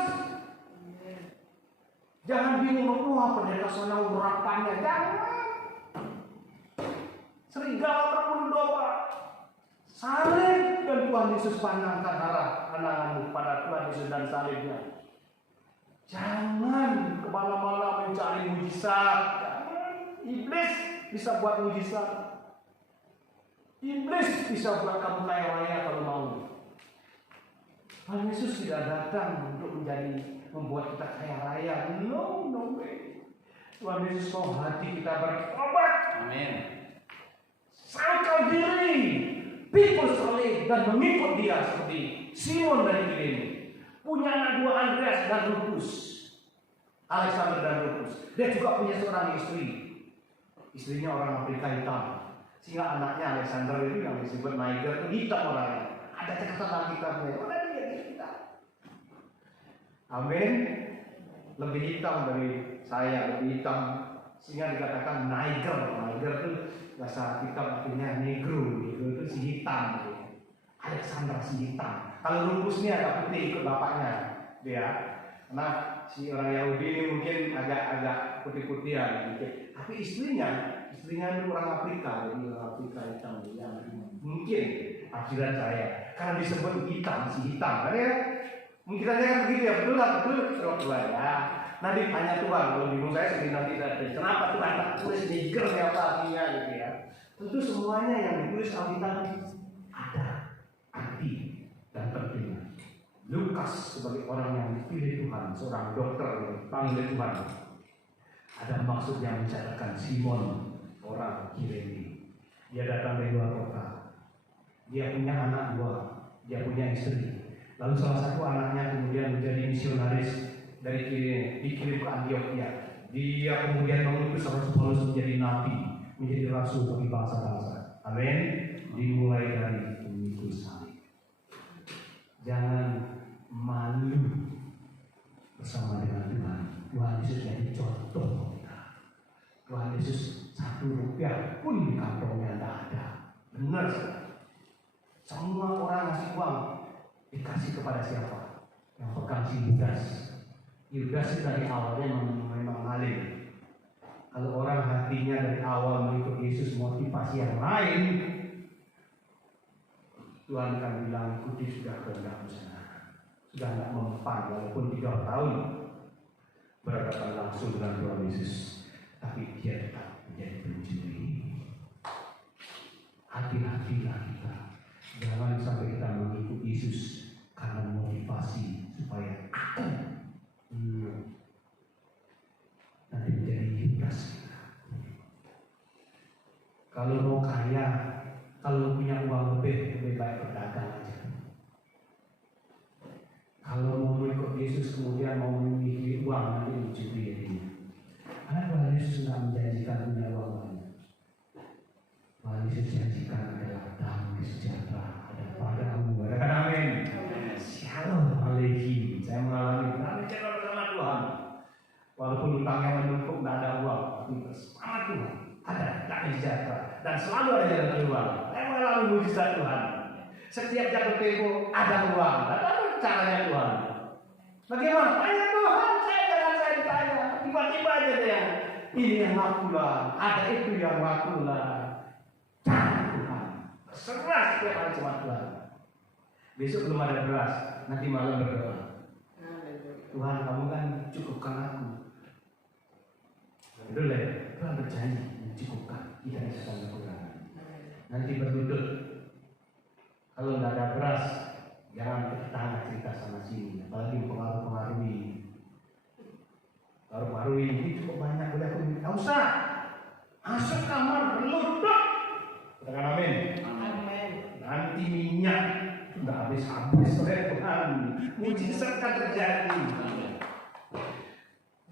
Jangan bingung, wah pendeta sana urapannya. Jangan. Serigala berbulu domba. Salib dan Tuhan Yesus pandangkan arah pandanganmu pada Tuhan Yesus dan salibnya. Jangan kemana-mana mencari mujizat. Jangan. Iblis bisa buat mujizat. Iblis bisa buat kamu kaya raya kalau mau. Tuhan Yesus tidak datang untuk membuat kita kaya raya. No way. Tuhan Yesus mau hati kita bertobat. Amin. Sangkal diri, pikul salib dan mengikut dia seperti Simon dari Kirene. Punya anak dua, Andreas dan Rufus, Alexander dan Rufus. Dia juga punya seorang istri. Istrinya orang Afrika hitam. Sehingga anaknya Alexander itu yang disebut Niger itu hitam orangnya. Ada catatan Alkitabnya. Mana dia hitam? Amin. Lebih hitam dari saya, lebih hitam. Sehingga dikatakan Niger. Niger itu bahasa Alkitab artinya negro. Negro itu si hitam. Gitu. Alexander si hitam. Kalau Rufus ini agak putih ikut bapaknya. Dia. Karena si orang Yahudi ini mungkin agak putih-putihan. Gitu. Tapi istrinya itu orang Afrika, jadi orang Afrika hitam. Mungkin akhiran saya, karena disebut hitam, si hitam, kan ya? Mungkin aja kan begitu ya, betul lah, betul ya. Nanti tanya Tuhan, kalau bingung saya sendiri nanti saya tanya, kenapa Tuhan tak tulis Niger apa artinya gitu ya? Tentu semuanya yang ditulis Alkitab ada arti dan pentingnya. Lukas sebagai orang yang dipilih Tuhan, seorang dokter yang dipanggil Tuhan, ada maksud yang mencatatkan Simon orang Kirene. Dia datang dari luar kota. Dia punya anak dua, dia punya istri. Lalu salah satu anaknya kemudian menjadi misionaris dari Kirene, dikirim ke Antioquia. Dia kemudian mengutus Rasul Paulus menjadi nabi, menjadi rasul bagi bangsa-bangsa. Amin. Dimulai dari pemikul salib. Jangan malu bersama dengan Tuhan. Tuhan Yesus jadi contoh kita. Tuhan Yesus 1 rupiah pun di kantongnya tidak ada. Benar sekali. Semua orang ngasih uang dikasih kepada siapa? Yang pegang si Yudas. Yudas itu dari awalnya memang maling. Kalau orang hatinya dari awal mengikut Yesus motivasi yang lain, Tuhan akan bilang ikuti sudah kehendak sana. Sudah tidak mempan walaupun 3 tahun berhadapan langsung dengan Tuhan Yesus, tapi dia tetap menjadi pencuri. Hati-hatilah kita, jangan sampai kita mengikut Yesus karena motivasi supaya aku nanti menjadi Yudas kita. Kalau mau kaya, kalau punya uang lebih baik berdagang aja. Kalau mau mengikut Yesus kemudian mau memiliki uang nanti mencuri dirinya. Karena Tuhan Yesus sudah menjanjikan punya uang banyak. Tuhan Yesus janjikan adalah damai sejahtera ada padamu. Katakan amin. Shalom Alehi. Saya mengalami damai sejahtera bersama Tuhan. Walaupun utangnya menumpuk tidak ada uang, tapi bersama Tuhan ada damai sejahtera dan selalu ada jalan keluar. Saya mengalami mujizat Tuhan. Setiap jatuh tempo ada uang. Caranya Tuhan. Bagaimana? Tanya Tuhan, saya ditanya. Tiba-tiba aja dia. Ini yang laku lah, ada itu yang laku lah. Cara Tuhan Serat setiap hari jemaat Tuhan. Besok belum ada beras, nanti malam berdoa. Tuhan, kamu kan cukupkan aku. Betul ya? Tuhan berjanji mencukupkan, tidak bisa kekurangan. Nanti berlutut. Kalau tidak ada beras, jangan tetangga cerita sana sini, apalagi pengaruh-pengaruhi. Pengaruh-pengaruhi ini cukup banyak, boleh aku minta. Tidak usah. Masuk kamar berlutut. Katakan amin. Amin. Nanti minyak sudah habis-habis oleh Tuhan. Mujizat akan terjadi.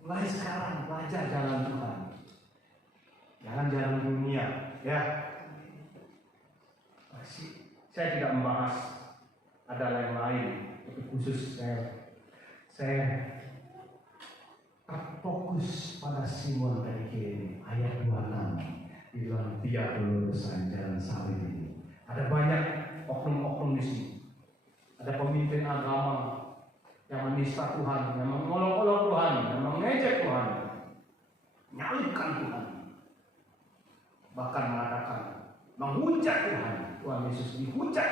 Mulai sekarang belajar jalan Tuhan. Jangan jalan dunia, ya. Saya tidak membahas ada lain-lain, tapi khusus saya terfokus pada Simon tadi ini, ayat 26 di dalam tiap lulusan jalan salib ini. Ada banyak oknum-oknum di sini. Ada pemimpin agama yang menista Tuhan, yang mengolok-olok Tuhan, yang mengejek Tuhan, menyalibkan Tuhan, bahkan mengatakan menghujat Tuhan. Tuhan Yesus dihujat,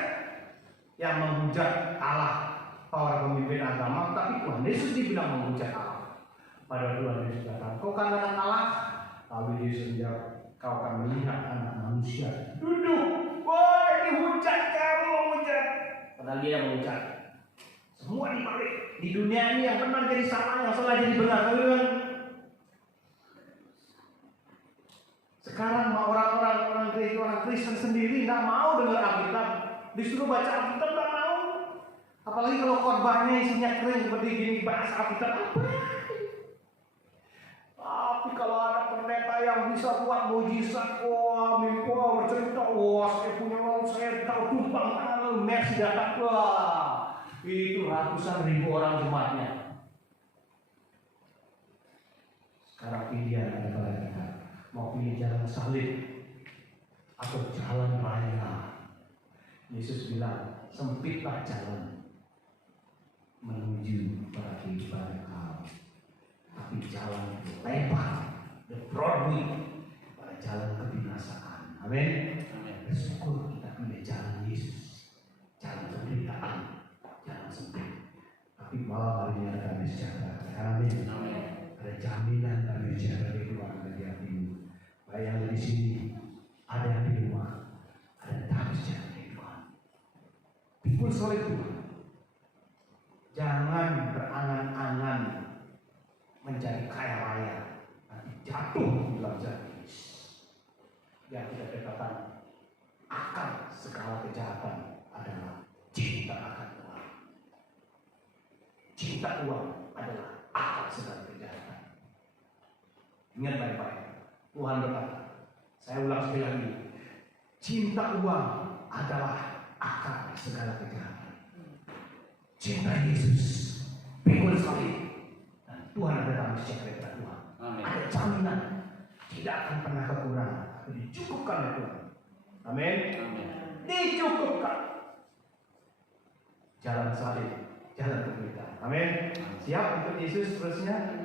yang menghujat Allah para pemimpin agama, tapi Tuhan Yesus dibilang menghujat Allah. Pada Tuhan Yesus kata, kau kan anak Allah. Lalu Yesus menjawab, kau akan melihat anak manusia duduk. Woi, dihujat kamu menghujat. Padahal dia yang menghujat. Semua dibalik. Di dunia ini yang benar jadi salah, yang salah jadi benar. Sekarang orang Kristen sendiri nggak mau dengar Alkitab, disuruh baca Alkitab nggak mau. Apalagi kalau khotbahnya isinya keren seperti gini, bahasa Alkitab apa? Tapi kalau ada pendeta yang bisa buat mujizat, wah, mimpi, bercerita, wah, saya punya orang, saya tahu tumpang tangan, mercy datang, wah, itu ratusan ribu orang jemaatnya. Sekarang pilihan ada pada kita. Mau pilih jalan salib atau jalan raya. Yesus bilang, sempitlah jalan menuju pada kehidupan kau, tapi jalan lebar, the broad way, pada jalan kebinasaan. Amin. Bersyukur kita pilih jalan Yesus, jalan penderitaan, jalan sempit. Tapi malam hari ini ada damai sejahtera. Amin. Ada jaminan damai sejahtera di keluarga di hatimu. Baik yang di sini, ada yang di rumah, ada damai sejahtera di Tuhan. Pikul solid Tuhan. Jangan berangan-angan menjadi kaya raya, nanti jatuh di dalam jalan. Yang kita katakan akar segala kejahatan adalah cinta akan uang. Cinta uang adalah akar segala kejahatan. Ingat baik-baik. Tuhan berkata, saya ulang sekali lagi, cinta uang adalah akar segala kejahatan. Cinta Yesus, pikul salib, dan Tuhan ada dalam sejahtera Tuhan. Amin. Ada jaminan, tidak akan pernah kekurangan, tapi dicukupkan oleh Tuhan. Amin. Dicukupkan. Jalan salib, jalan penderitaan. Amin. Siap untuk Yesus terusnya?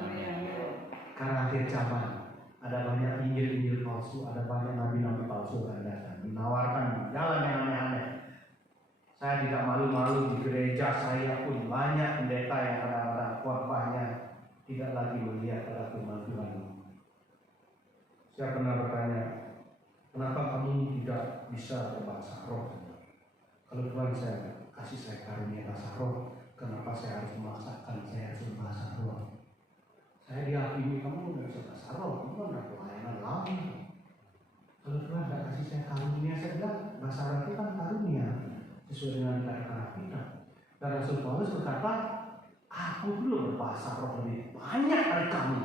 Karena akhir zaman. Ada banyak injil-injil palsu, ada banyak nabi-nabi palsu yang datang menawarkan jalan yang aneh-aneh. Saya tidak malu-malu di gereja saya pun banyak pendeta yang kadang-kadang khotbahnya tidak lagi melihat pada firman Tuhan. Saya pernah bertanya, kenapa kamu tidak bisa berbahasa roh? Kalau Tuhan saya kasih saya karunia bahasa roh, kenapa saya harus memaksakan saya harus berbahasa roh? Saya dihakimi, kamu tidak bisa bahasa roh, kamu tidak pelayanan lagi. Kalau Tuhan tidak kasih saya karunia, saya bilang bahasa roh itu kan karunia sesuai dengan kata-kata kita. Dan Rasul Paulus berkata, aku dulu berbahasa roh lebih banyak dari kamu.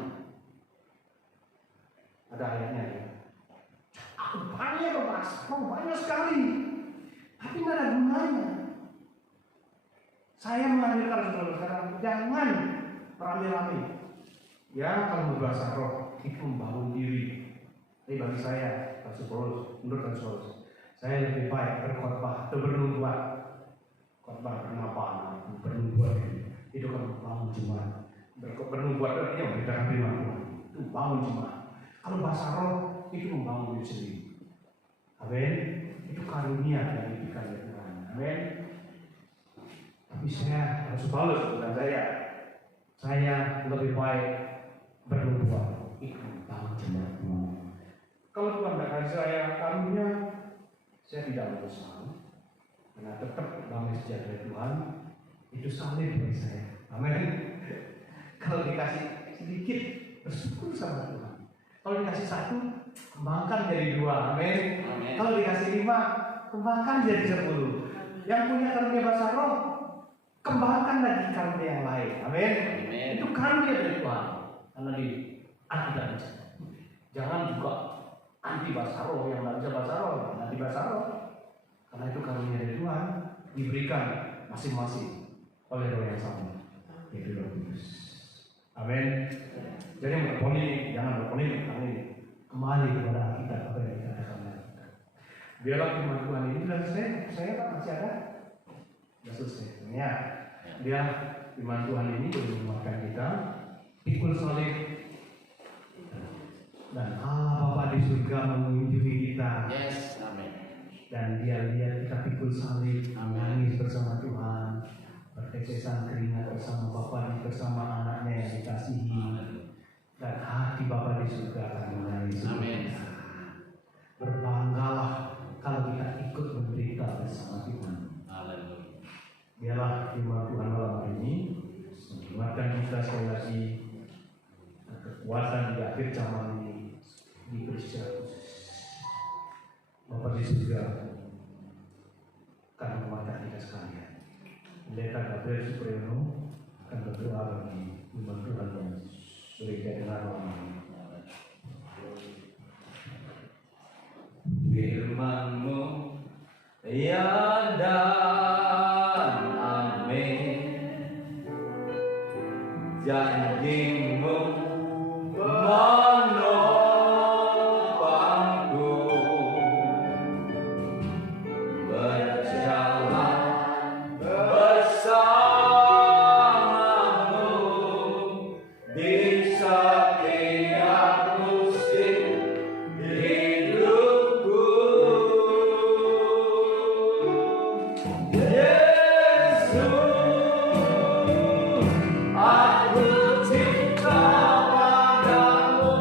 Ada ayatnya ya. Aku banyak berbahasa roh, banyak sekali, tapi tidak ada gunanya. Saya mengajarkan saudara sekarang, jangan rame-rame. Ya, kalau berbahasa roh itu membangun diri. Tapi bagi saya, Rasul Paulus, menurut Rasul Paulus, saya lebih baik berkhotbah atau bernubuat. Khotbah bernubuat, itu kan bangun jemaat. Bernubuat artinya memberitakan firman Tuhan. Itu bangun jemaat. Kalau bahasa roh itu membangun diri sendiri. Amin. Itu karunia yang diberikan oleh Tuhan. Amin. Tapi saya harus balas bukan saya lebih baik berdoa ikut tahu jemaatmu. Kalau Tuhan tidak kasih saya karunia, saya tidak berusaha. Karena tetap damai sejahtera Tuhan itu salib bagi saya. Amin. Kalau dikasih sedikit, bersyukur sama Tuhan. Kalau dikasih 1, kembangkan jadi 2. Amin. Kalau dikasih 5, kembangkan jadi 10. Yang punya karunia bahasa roh, kembangkan lagi karunia yang lain. Amin. Itu karunia dari Tuhan. Karena di Alkitab. Jangan juga anti bahasa roh yang nggak bisa bahasa roh, anti bahasa roh. Karena itu karunia dari Tuhan diberikan masing-masing oleh roh yang sama, yaitu Roh Kudus. Amin. Jadi berpolemik, jangan berpolemik tentang ini. Kembali kepada Alkitab apa yang dikatakan Alkitab. Biarlah firman Tuhan ini sudah selesai. Saya Pak masih ada? Sudah selesai. Ya. Dia firman Tuhan ini menguatkan kita. Pikul salib. Dan Allah Bapa di surga mengunjungi kita. Yes, amin. Dan dia lihat kita pikul salib, menangis bersama Tuhan, bertetesan keringat bersama Bapa, bersama anaknya yang dikasihi. Dan hati Bapa di surga akan menangis. Amin. Berbanggalah kalau kita ikut menderita bersama Tuhan. Haleluya. Biarlah firman Tuhan malam hari ini menguatkan kita sekali lagi. Kekuatan di akhir zaman ini diberi secara khusus. Bapa di surga akan menguatkan kita sekalian. Pendeta Gabriel Supriyono akan berdoa bagi firman Tuhan yang berikan dengan malam. Firman-Mu ya dan amin, janji-Mu menopangku, berjalan bersamamu di setiap musim hidupku. Yesus, aku cinta padamu.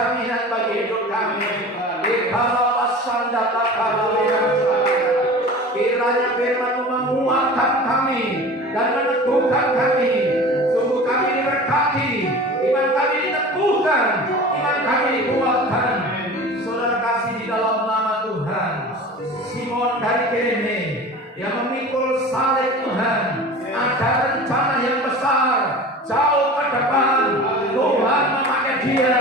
jaminan bagi hidup kami. Kiranya firman-Mu menguatkan kami dan meneguhkan kami. Sungguh kami diberkati, iman kami diteguhkan, iman kami dikuatkan. Saudara kasih di dalam nama Tuhan, Simon dari Kirene yang memikul salib Tuhan, ada rencana yang besar jauh ke depan. Tuhan memakai dia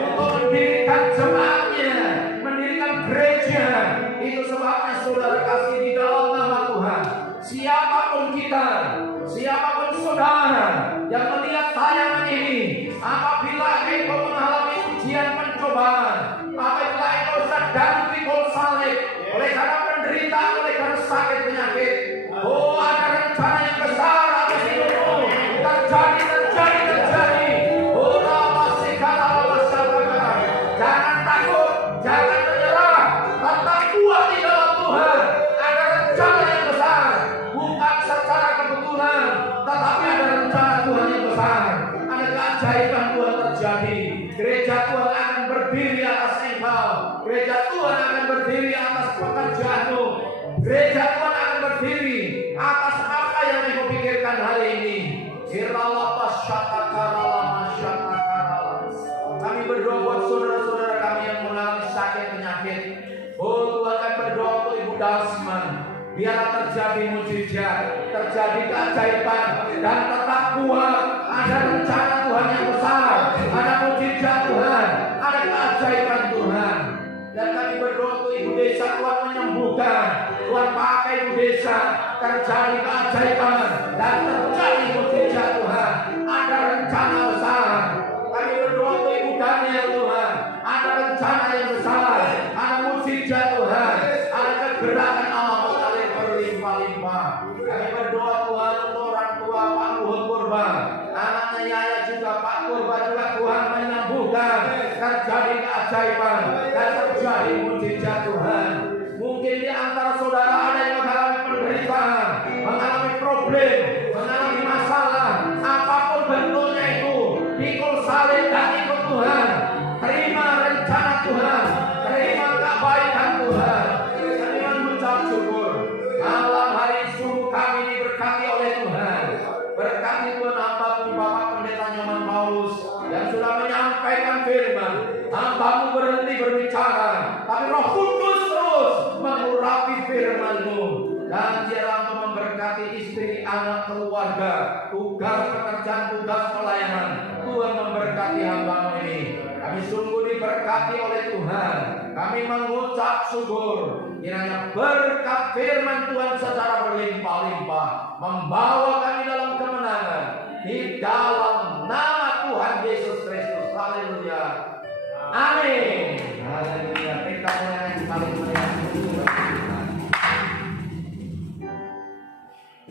untuk mendirikan jemaatnya, mendirikan gereja. Itu sebabnya saudara kasih di dalam nama Tuhan, siapapun kita, siapapun saudara yang melihat tayangan ini, apabila engkau mengalami ujian pencobaan, apabila engkau sedang dipikul salib oleh karena penderitaan, oleh karena sakit penyakit, oh ada rencana yang besar atas hidupmu. Terjadi. Oh masih kata masyarakat, jangan takut, jangan menyerah, tetap kuat di dalam Tuhan. Ada rencana yang besar, bukan secara kebetulan, tetapi ada rencana Tuhan yang besar. Ada keajaiban Tuhan terjadi. Gereja Tuhan akan berdiri atas engkau. Gereja Tuhan akan berdiri atas pekerjaanmu. Gereja Tuhan akan berdiri atas apa yang engkau pikirkan hari ini. Kami berdoa buat saudara-saudara kami yang mengalami sakit penyakit. Oh Tuhan, kami berdoa untuk Ibu Dasman. Biarlah terjadi mujizat, terjadi keajaiban, dan tetap kuat. Ada rencana Tuhan yang besar, ada mujizat Tuhan, ada keajaiban Tuhan. Dan kami berdoa untuk Ibu Desa, Tuhan menyembuhkan. Tuhan pakai Ibu Desa, terjadi keajaiban dan terjadi mujizat Tuhan. Ada rencana besar. Kami berdoa untuk Ibu Daniel Tuhan, ada rencana yang besar, ada mujizat Tuhan, ada kegerakan Allah mengalir berlimpah-limpah. Kami berdoa Tuhan untuk orang tua Pak Luhut Purba, anaknya Yaya juga Pak Purba juga Tuhan menyembuhkan. Terjadi keajaiban dan terjadi mujizat Tuhan. Mungkin di antara saudara ada yang mengalami penderitaan, mengalami problem, mengalami masalah, apapun bentuknya itu, pikul salib dan ikut Tuhan. Terima rencana Tuhan, terima kebaikan Tuhan. Kami mengucap syukur. Malam hari sungguh kami diberkati oleh Tuhan. Berkati Tuhan hamba-Mu Bapak Pendeta Nyoman Paulus yang sudah menyampaikan firman. Hamba-Mu berhenti berbicara, tapi Roh Kudus terus mengurapi firman-Mu. Dan biarlah untuk memberkati istri, anak, keluarga, tugas pekerjaan, tugas pelayanan. Tuhan memberkati hamba-Mu ini. Kami sungguh diberkati oleh Tuhan. Kami mengucap syukur. Kiranya berkat firman Tuhan secara berlimpah-limpah membawa kami dalam kemenangan. Di dalam nama Tuhan Yesus Kristus. Haleluya. Amin. Haleluya. Kita mulai paling meriah.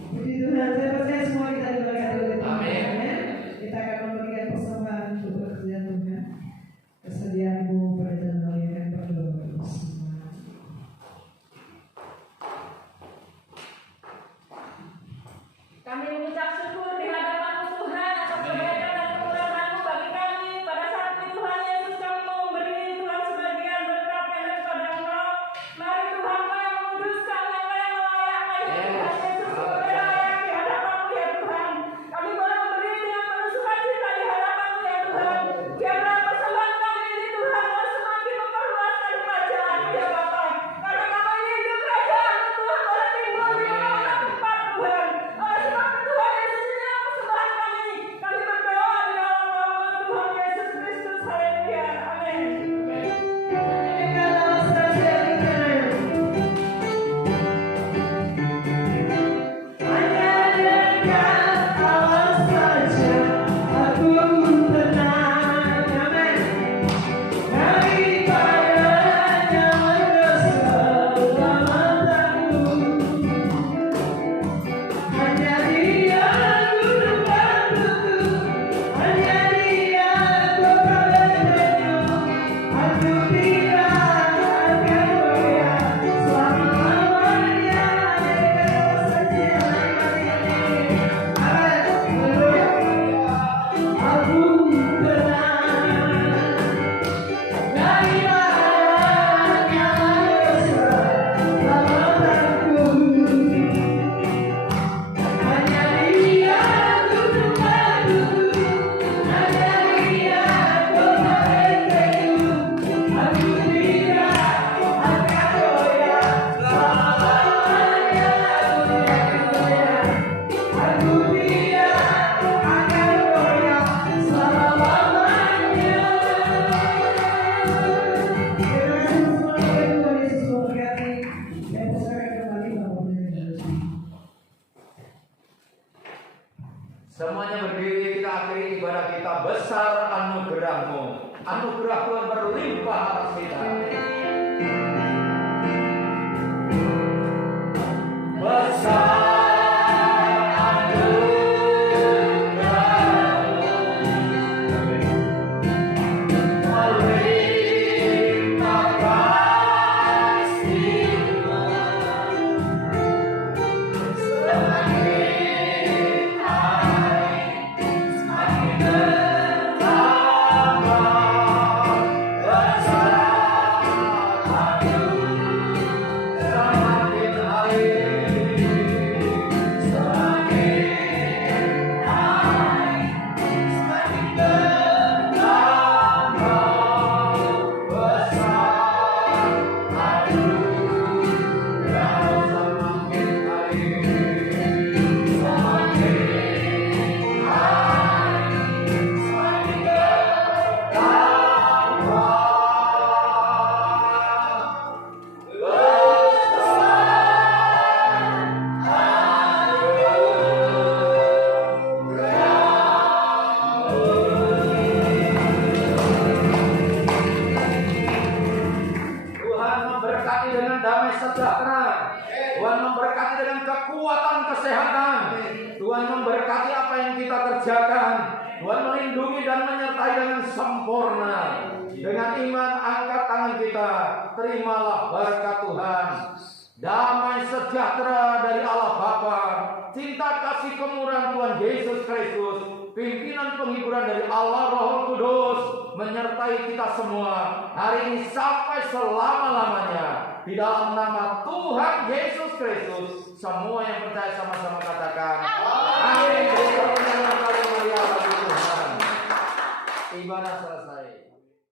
Puji Tuhan, saya percaya semua kita diberkati oleh Tuhan. Amin. Kita akan memberikan persembahan untuk pekerjaan Tuhan. Kesediaan Ibu Pendeta Noli akan berdoa bersama. Kami mengucap syukur di hadapan-Mu Tuhan atas kebaikan dan kemurahan-Mu bagi kami. Pada saat ini Tuhan Yesus, kami mau memberi Tuhan sebagian berkat Semuanya berdiri, kita akhiri ibadah kita. Besar anugerah-Mu, anugerah Tuhan berlimpah atas kita. Besar Tuhan memberkati dengan kekuatan kesehatan. Tuhan memberkati apa yang kita kerjakan. Tuhan melindungi dan menyertai dengan sempurna. Dengan iman angkat tangan kita. Terimalah berkat Tuhan. Damai sejahtera dari Allah Bapa, cinta kasih kemurahan Tuhan Yesus Kristus, pimpinan penghiburan dari Allah Roh Kudus menyertai kita semua hari ini sampai selama-lamanya. Di dalam nama Tuhan Yesus Kristus, semua yang percaya sama-sama katakan amin. Amin. Ibadah selesai.